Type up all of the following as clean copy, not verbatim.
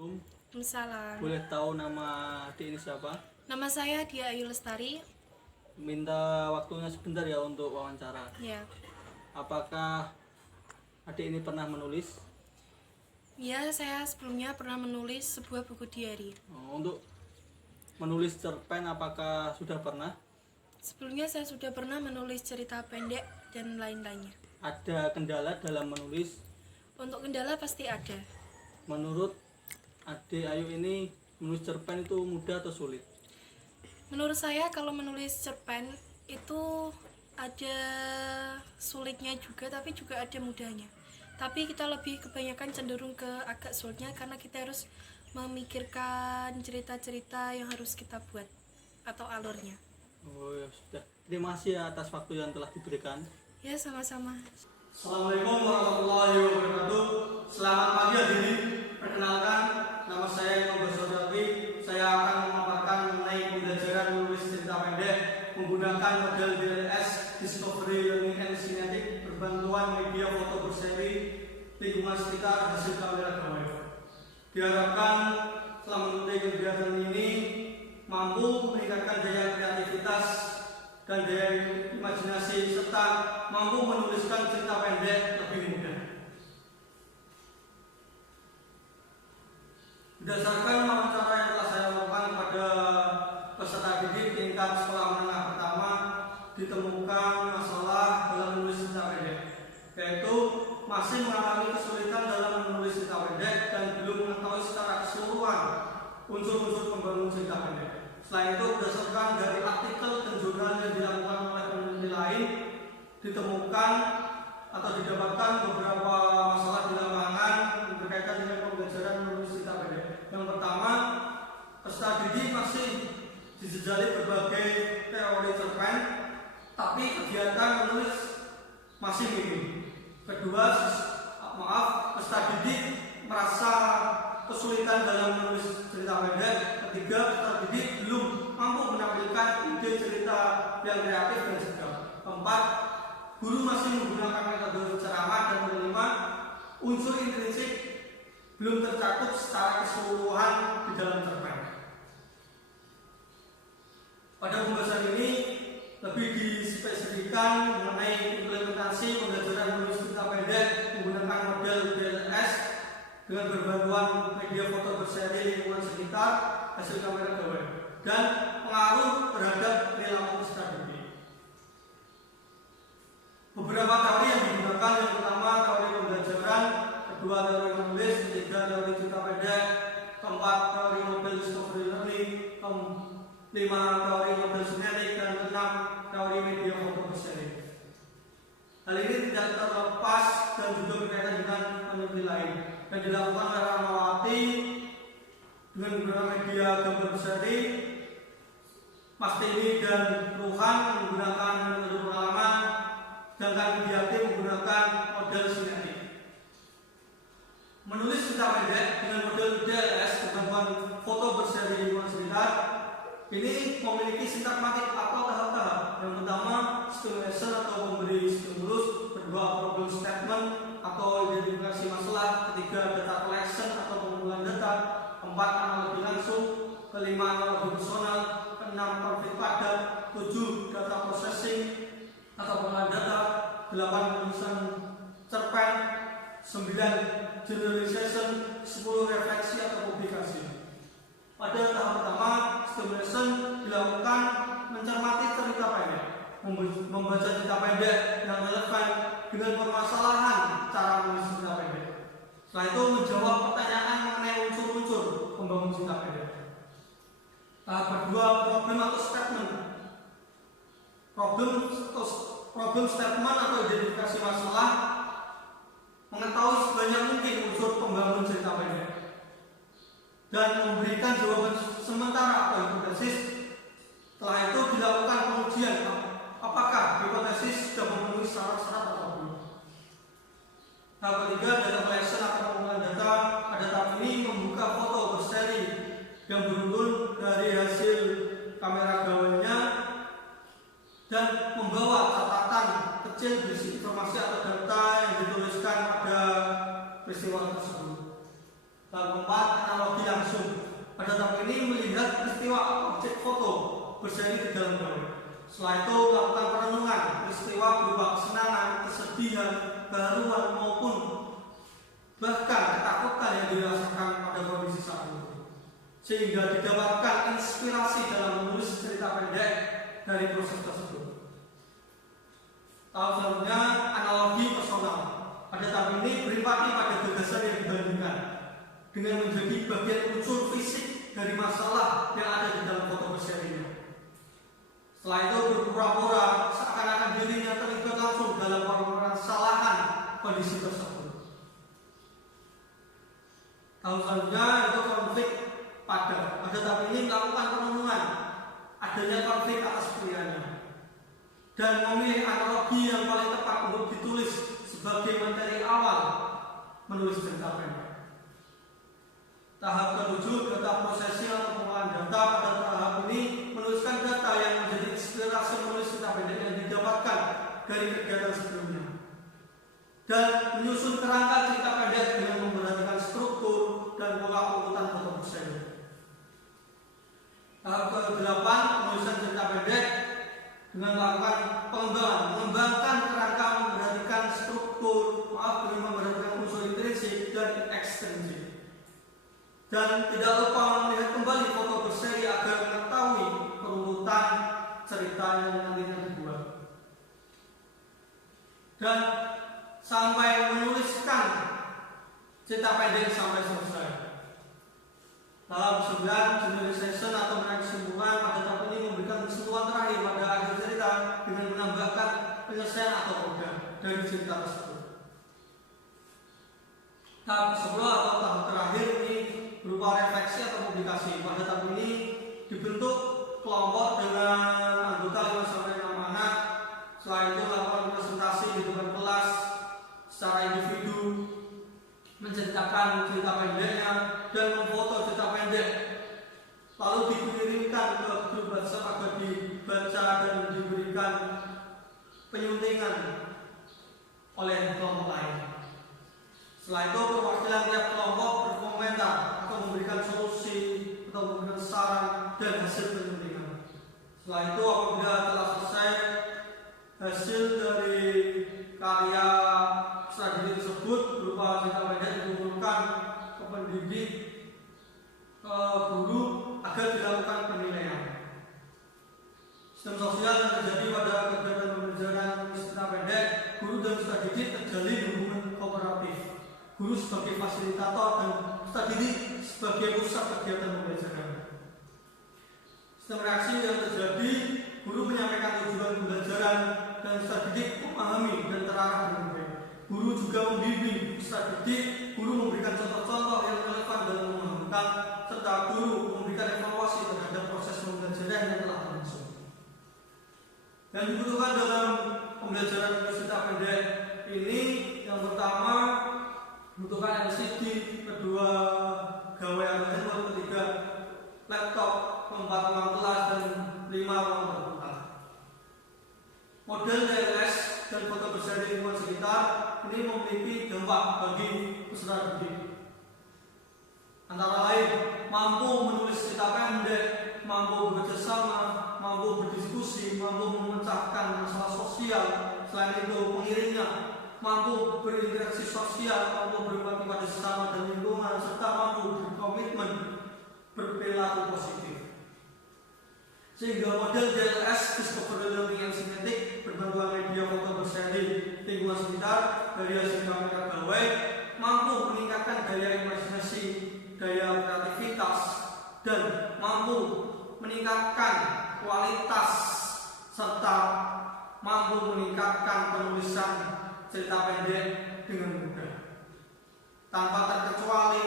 Waalaikumsalam. Boleh tahu nama adik ini siapa? Nama saya Dia Ayu Lestari. Minta waktunya sebentar ya untuk wawancara. Ya. Apakah adik ini pernah menulis? Ya, saya sebelumnya pernah menulis sebuah buku diary. Untuk menulis cerpen apakah sudah pernah? Sebelumnya saya sudah pernah menulis cerita pendek dan lain-lainnya. Ada kendala dalam menulis? Untuk kendala pasti ada. Menurut adik Ayu ini menulis cerpen itu mudah atau sulit? Menurut saya kalau menulis cerpen itu ada sulitnya juga, tapi juga ada mudahnya. Tapi kita lebih kebanyakan cenderung ke agak sulitnya karena kita harus memikirkan cerita-cerita yang harus kita buat atau alurnya. Oh ya sudah. Terima kasih atas waktu yang telah diberikan. Ya, sama-sama. Assalamualaikum warahmatullahi wabarakatuh. Selamat pagi hadirin. Perkenalkan, nama saya Imam Basodari. Saya akan memaparkan mengenai pembelajaran menulis cerita pendek menggunakan model DLS Discovery Learning and Kinetic berbantuan media foto berseri lingkungan sekitar hasil kamera gawai. Diharapkan selama mengikuti kegiatan ini mampu meningkatkan daya kreativitas dan daya imajinasi serta mampu menuliskan cerita pendek lebih mudah. Berdasarkan wawancara yang telah saya lakukan pada peserta didik tingkat sekolah menengah pertama, ditemukan masalah dalam menulis cerita pendek, yaitu masih mengalami kesulitan dalam menulis cerita pendek dan belum mengetahui secara keseluruhan unsur-unsur pembangun cerita pendek. Selain itu, berdasarkan dari artikel dan jurnal yang dilakukan oleh peneliti lain, ditemukan atau didapatkan beberapa masalah di lapangan berkaitan dengan pembelajaran menulis cerita pendek. Yang pertama, peserta didik masih dijejali berbagai teori cerpen, tapi kegiatan menulis masih minim. Kedua, peserta didik merasa kesulitan dalam menulis cerita pendek. Ketiga, peserta didik belum mampu menampilkan ide cerita yang kreatif dan segar. Keempat, guru masih menggunakan metode ceramah. Dan kelima, unsur intrinsik belum tercakup secara keseluruhan di dalam cerpen. Pada pembahasan ini lebih dispesifikkan mengenai implementasi pembelajaran menulis cerita pendek menggunakan model DLS dengan berbantuan media foto berseri lingkungan sekitar hasil kamera gawai dan pengaruh terhadap perilaku peserta didik. Beberapa teori yang digunakan, yang pertama teori pembelajaran, kedua teori menulis, ketiga teori cerita pendek, keempat teori model discovery learning, kelima teori model kinetic, dan keenam teori media foto berseri. Hal ini tidak terlepas dan juga berkaitan dengan peneliti lain yang dilakukan oleh Rahmawati dengan menggunakan media gambar berseri, Mas Tini dan Ruhan menggunakan metode pengalaman, dan Widiati menggunakan model sinetik. Menulis cerita pendek dengan model DLS berbantuan foto berseri lingkungan sekitar ini memiliki sintakmatik atau tahap-tahap. Yang pertama, stimulation atau memberi stimulus, kedua problem statement atau identifikasi masalah, ketiga data collection atau pengumpulan data, keempat analogi langsung, kelima analogi personal, keenam konflik padat, tujuh data processing atau pengolahan data, delapan penulisan cerpen, 9 generalization, 10 refleksi atau publikasi. Pada tahap pertama, stimulation dilakukan mencermati cerita pendek, membaca cerita pendek yang relevan dengan permasalahan cara menulis cerita pendek. Setelah itu menjawab pertanyaan mengenai unsur-unsur pembangun cerita pendek. Tahap kedua, problem atau statement. Problem statement atau identifikasi masalah, mengetahui sebanyak mungkin unsur pembangun cerita pendek dan memberikan jawaban sementara atau hipotesis. Setelah itu dilakukan pengujian apakah hipotesis sudah memenuhi syarat-syarat atau belum. Tahap ketiga, data collection atau pengumpulan data. Pada tahap ini membuka foto berseri yang beruntun dari hasil kamera gawainya dan membawa catatan kecil berisi informasi atau data yang dituliskan pada peristiwa tersebut. Tahap keempat, analogi peristiwa objek foto berseri di dalam gawai. Setelah itu melakukan perenungan peristiwa berupa kesenangan, kesedihan, keharuan maupun bahkan ketakutan yang dirasakan pada kondisi saat itu, sehingga didapatkan inspirasi dalam menulis cerita pendek dari proses tersebut. Tahap selanjutnya analogi personal. Pada tahap ini berempati pada gagasan yang dibandingkan dengan menjadi bagian unsur fisik dari masalah yang ada di dalam foto berserinya. Setelah itu berpura-pura seakan-akan dirinya terlibat langsung dalam permasalahan kondisi tersebut. Tahap selanjutnya itu konflik pada tahap ini melakukan perenungan adanya konflik atas pilihannya dan memilih analogi yang paling tepat untuk ditulis sebagai materi awal menulis cerita pendek. Tahap ketujuh, data prosesi atau pengolahan data. Pada tahap ini menuliskan data yang menjadi inspirasi menulis cerita pendek yang didapatkan dari kegiatan sebelumnya dan menyusun kerangka cerita pendek dengan memperhatikan struktur dan pola urutan foto berseri. Tahap ke-8, penulisan cerita pendek dengan melakukan mengembangkan kerangka, memperhatikan struktur, dengan memperhatikan unsur intrinsik dan ekstrinsik. Dan tidak lupa melihat kembali foto berseri agar mengetahui perurutan cerita yang nantinya dibuat. Dan sampai menuliskan cerita pendek sampai selesai. Tahap 9, generalization atau menarik kesimpulan. Pada tahap ini memberikan kesimpulan terakhir pada akhir cerita dengan menambahkan penyelesaian atau coda dari cerita tersebut. Tahap 10 atau tahap terakhir ini berupa refleksi atau publikasi. Pada tahap ini dibentuk kelompok dengan anggota 5 sampai 6 anak. Setelah itu melakukan presentasi di depan kelas secara individu, menceritakan cerita pendeknya dan memfoto cerita pendek, lalu dikirimkan ke grup WhatsApp agar dibaca dan diberikan penyuntingan oleh kelompok lain. Setelah itu perwakilan tiap kelompok berkomentar atau memberikan solusi atau memberikan saran dan hasil penyuntingan. Setelah itu apabila telah selesai hasil dari karya strategi tersebut berupa cerita pendek dikumpulkan ke pendidik, ke guru agar dilakukan penilaian. Sistem sosial yang terjadi pada kegiatan pembelajaran cerita pendek, guru dan peserta didik terjalin hubungan kooperatif. Guru sebagai fasilitator dan peserta didik sebagai pusat kegiatan pembelajaran. Sistem reaksi yang terjadi, guru menyampaikan tujuan pembelajaran dan peserta didik memahami dan terarah dengan baik. Guru juga membimbing peserta didik, guru memberikan contoh-contoh yang relevan dalam memahamkan, serta guru memberikan evaluasi terhadap proses pembelajaran yang telah berlangsung. Yang dibutuhkan dalam pembelajaran cerita pendek ini, yang pertama membutuhkan LCD, kedua gawai atau handphone, ketiga laptop, keempat ruang kelas, dan 5 ruang terbuka. Model DLS dan foto berseri lingkungan sekitar ini memiliki dampak bagi peserta didik. Antara lain, mampu menulis cerita pendek, mampu bekerja sama, mampu berdiskusi, mampu memecahkan masalah sosial. Selain itu, pengiringnya mampu berinteraksi sosial, mampu berempati pada sesama dan lingkungan, serta mampu berkomitmen berperilaku positif. Sehingga model DLS Discovery Learning and Synthetic berbantuan media foto berseri lingkungan sekitar dari hasil kamera gawai mampu meningkatkan daya imajinasi, daya kreativitas, dan mampu meningkatkan kualitas serta mampu meningkatkan penulisan cerita pendek dengan mudah tanpa terkecuali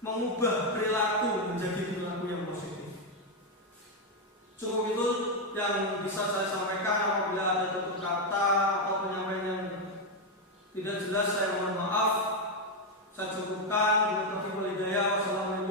mengubah perilaku menjadi perilaku yang positif. Cukup itu yang bisa saya sampaikan. Apabila ada tutur kata atau penyampaian yang tidak jelas, saya mohon maaf. Saya cukupkan. Wassalamualaikum warahmatullahi wabarakatuh.